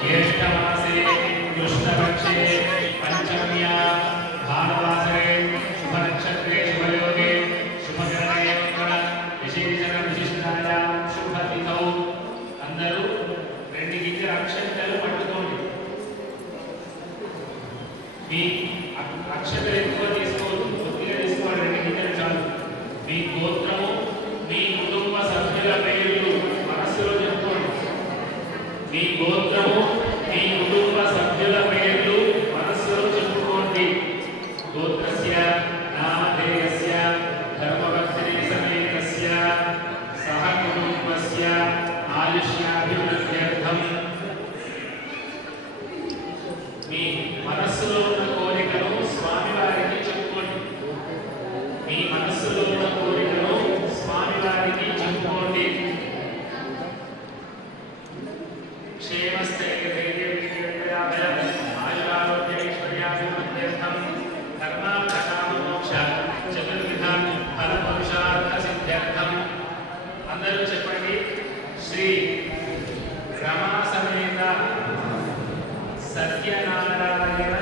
ज्येष्ठमासे कृष्णपक्षे पंचम्या भानुवासरे शुभनक्षत्रे शुभयोगे शुभकरणे विशेषण विशिष्टायां शुभतिथौ अंदरू రెండు గింజల అక్షంతలు పట్టుకోండి. మీ అక్షంతలు ఎక్కువ తీసుకోవద్దు, కొద్దిగా తీసుకోవాలి, రెండు గింజలు చాలు. మీ గోత్రము, మీ కుటుంబ సభ్యుల పేర్లు మనస్సులో చెప్పుకోండి. మీ గోత్రము, మీ కుటుంబ సభ్యుల పేర్లు మనస్సులో చెప్పుకోండి. గోత్రస్య నామధేయస్య ధర్మవర్ధనే సమేతస్య సహ కుటుంబస్య ఆయుష్యాభివృద్ధ్యర్థం. మీ మనస్సులో ఉన్న కోరికను స్వామివారికి చెప్పుకోండి. మీ మనస్సులో ఉన్న కోరికను స్వామివారికి చెప్పుకోండి. క్షేమస్థైర్యైర్యాభయారోగ్యైశ్వర్యాభివృద్ధ్యర్థం కర్మార్థకామమోక్ష చతుర్విధ ఫలపురుషార్థ సిద్ధ్యర్థం. అందరూ చెప్పండి. శ్రీ రమా సమేత సత్యనారాయణ